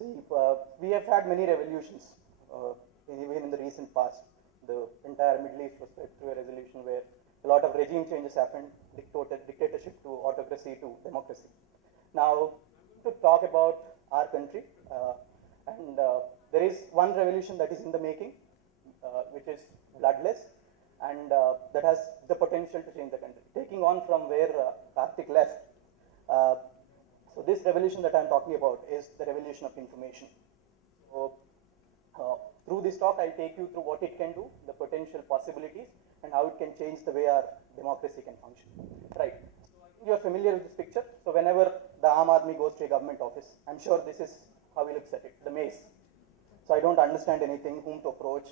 We have had many revolutions, even in the recent past. The entire Middle East was led through a resolution where a lot of regime changes happened, dictatorship to autocracy to democracy. Now, to talk about our country, and there is one revolution that is in the making, which is bloodless, and that has the potential to change the country. Taking on from where Karthik left, uh, so this revolution that I'm talking about is the revolution of information. So through this talk, I'll take you through what it can do, the potential possibilities, and how it can change the way our democracy can function. Right. So I think you're familiar with this picture. So whenever the Aam Aadmi goes to a government office, I'm sure this is how he looks at it, the maze. So I don't understand anything, whom to approach.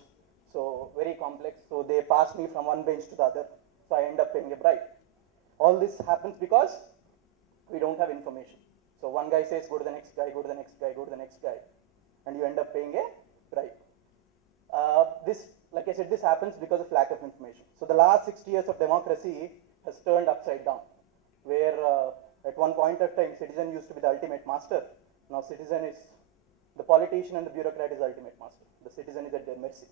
So very complex. So they pass me from one bench to the other. So I end up paying a bribe. All this happens because we don't have information. So one guy says, go to the next guy, go to the next guy, go to the next guy, and you end up paying a bribe. This, like I said, this happens because of lack of information. So the last 60 years of democracy has turned upside down, where at one point of time, citizen used to be the ultimate master. Now citizen is, the politician and the bureaucrat is the ultimate master. The citizen is at their mercy.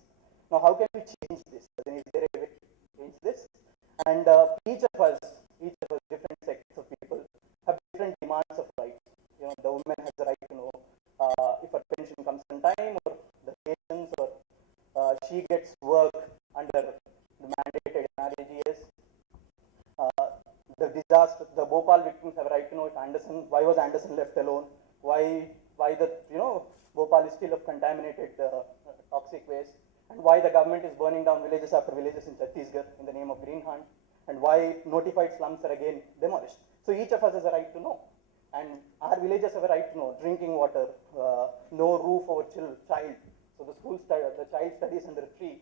Now how can we change this? Is there a way to change this? And each of us, different sectors of people, have different demands of rights. You know, the woman has the right to know if her pension comes on time, or the patients, or she gets work under the mandated NREGS. The disaster, the Bhopal victims have a right to know if Anderson, why was Anderson left alone? Why the, you know, Bhopal is still of contaminated toxic waste, and why the government is burning down villages after villages in Chhattisgarh in the name of Green Hunt, and why notified slums are again demolished. So each of us has a right to know, and our villages have a right to know drinking water, no roof over child. So the the child studies under a tree.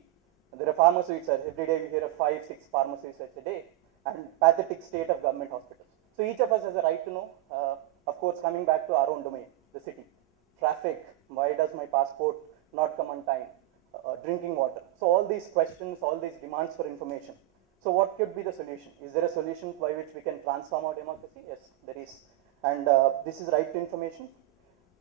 There are farmer suicides. Every day you hear of 5, 6 farmer suicides a day, and pathetic state of government hospitals. So each of us has a right to know. Of course, coming back to our own domain, the city, traffic. Why does my passport not come on time? Drinking water. So all these questions, all these demands for information. So what could be the solution? Is there a solution by which we can transform our democracy? Yes, there is. And this is right to information,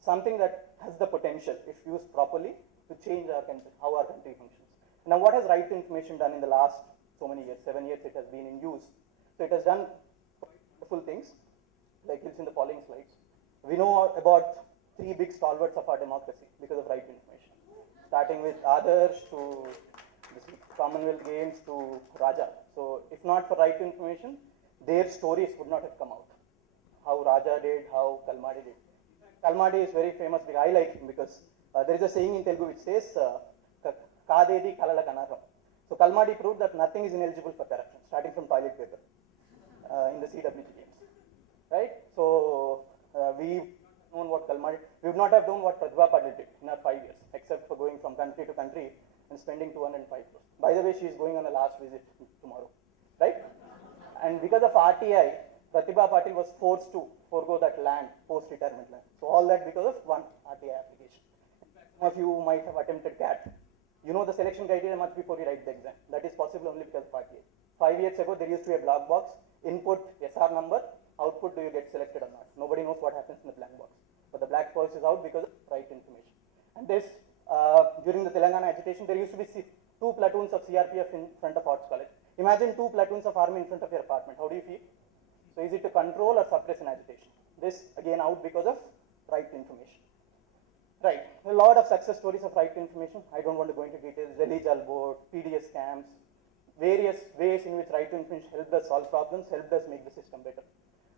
something that has the potential, if used properly, to change our country, how our country functions. Now, what has right to information done in the last so many years? 7 years it has been in use. So it has done quite wonderful things, like it's in the following slides. We know about 3 big stalwarts of our democracy because of right to information, starting with Adarsh to this Commonwealth Games to Raja. So if not for right to information, their stories would not have come out. How Raja did, how Kalmadi did. Kalmadi is very famous. I like him because there is a saying in Telugu which says, Kadedi Kalala Kanakam. So Kalmadi proved that nothing is ineligible for corruption, starting from toilet paper in the CWG games. Right? So we known what Kalmadi, we would not have known what Pratibha Patil did in our 5 years, except for going from country to country and spending 205 crores. By the way, she is going on a last visit tomorrow. Right? And because of RTI, Pratibha Patil was forced to forego that land, post-retirement land. So all that because of one RTI application. Some of you might have attempted CAT. You know the selection criteria much before you write the exam. That is possible only because of RTI. 5 years ago, there used to be a black box, input SR number, output do you get selected or not. Nobody knows what happens in the black box. But the black box is out because of right information. And this, during the Telangana agitation, there used to be 2 platoons of CRPF in front of Arts College. Imagine 2 platoons of army in front of your apartment. How do you feel? So is it to control or suppress an agitation? This again out because of right to information. Right, a lot of success stories of right to information. I don't want to go into details. Delhi Jal Board, PDS scams, various ways in which right to information helped us solve problems, helped us make the system better.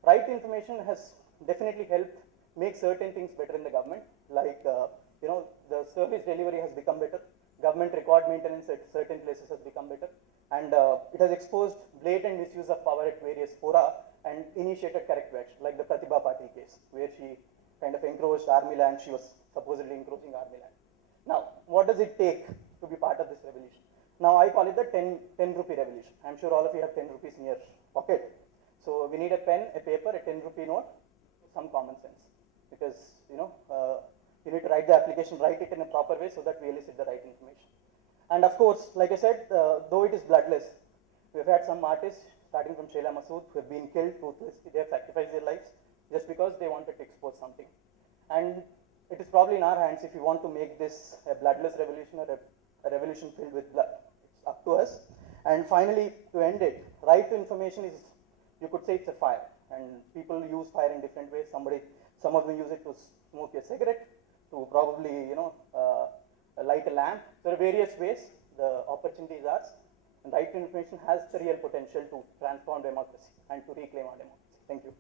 Right to information has definitely helped make certain things better in the government, like you know, the service delivery has become better, government record maintenance at certain places has become better, and it has exposed blatant misuse of power at various fora and initiated corrective action, like the Pratibha Patil case, where she kind of encroached army land, she was supposedly encroaching army land. Now, what does it take to be part of this revolution? Now, I call it the 10 rupee revolution. I'm sure all of you have 10 rupees in your pocket. So, we need a pen, a paper, a 10 rupee note, some common sense. Because, you know, you need to write the application, write it in a proper way so that we elicit the right information. And of course, like I said, though it is bloodless, we've had some artists, starting from Sheila Masood, who have been killed ruthlessly. They have sacrificed their lives just because they wanted to expose something. And it is probably in our hands if you want to make this a bloodless revolution or a revolution filled with blood. It's up to us. And finally, to end it, right to information is, you could say it's a fire, and people use fire in different ways. Some of them use it to smoke a cigarette, to probably, light a lamp. There are various ways. The opportunity is ours. And right to information has the real potential to transform democracy and to reclaim our democracy. Thank you.